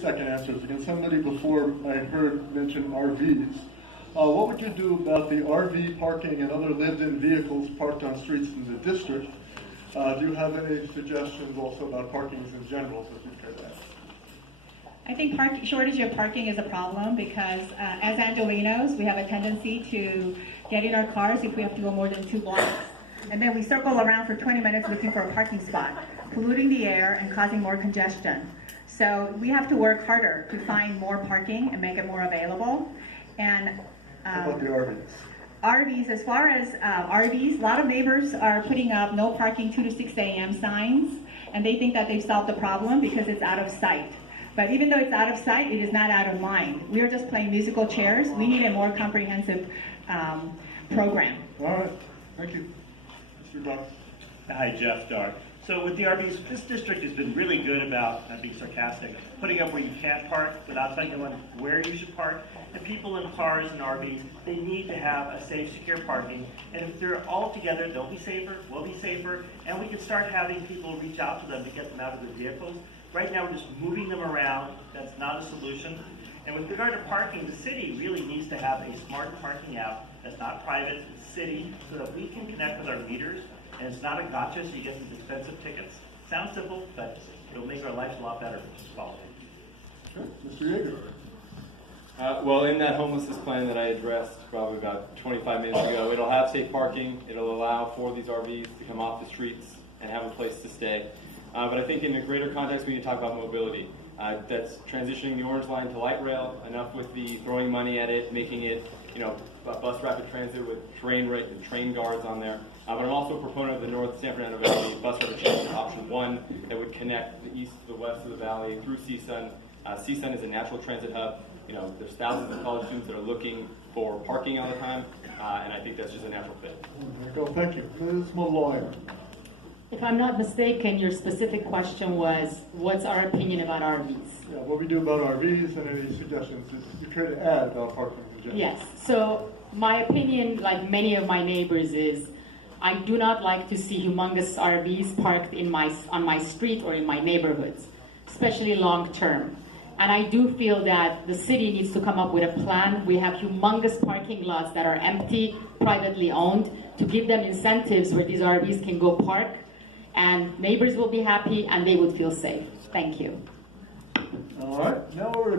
30-second answers. Again, somebody before I heard mention RVs. What would you do about the RV parking and other lived-in vehicles parked on streets in the district? Do you have any suggestions also about parkings in general that you could add? I think shortage of parking is a problem because as Angelenos, we have a tendency to get in our cars if we have to go more than 2 blocks. And then we circle around for 20 minutes looking for a parking spot, polluting the air and causing more congestion. So we have to work harder to find more parking and make it more available. And how about the RVs? RVs, as far as RVs, a lot of neighbors are putting up no parking 2 to 6 a.m. signs, and they think that they've solved the problem because it's out of sight. But even though it's out of sight, it is not out of mind. We are just playing musical chairs. We need a more comprehensive program. All right, thank you. Mr. Doc. Hi, Jeff Dark. So with the RVs, this district has been really good about, not being sarcastic, putting up where you can't park without telling anyone where you should park. And people in cars and RVs, they need to have a safe, secure parking. And if they're all together, they'll be safer, we'll be safer, and we can start having people reach out to them to get them out of their vehicles. Right now, we're just moving them around. That's not a solution. And with regard to parking, the city really needs to have a smart parking app that's not private, it's city, so that we can connect with our meters. And it's not a gotcha, so you get these expensive tickets. Sounds simple, but it'll make our lives a lot better for this quality. Okay. Mr. Yeager. Well, in that homelessness plan that I addressed probably about 25 minutes ago, it'll have safe parking. It'll allow for these RVs to come off the streets and have a place to stay. But I think in a greater context, we need to talk about mobility. That's transitioning the Orange Line to light rail, enough with the throwing money at it, making it, bus rapid transit with train guards on there. But I'm also a proponent of the North San Fernando Valley bus rapid transit option 1 that would connect the east to the west of the valley through CSUN. CSUN is a natural transit hub. There's thousands of college students that are looking for parking all the time, and I think that's just a natural fit. There you go. Thank you. Ms. Malloy. If I'm not mistaken, your specific question was, what's our opinion about RVs? Yeah, what we do about RVs and any suggestions that you care to add about parking in general. Yes. So my opinion, like many of my neighbors, is I do not like to see humongous RVs parked on my street or in my neighborhoods, especially long term. And I do feel that the city needs to come up with a plan. We have humongous parking lots that are empty, privately owned, to give them incentives where these RVs can go park, and neighbors will be happy and they would feel safe. Thank you. All right. Now we're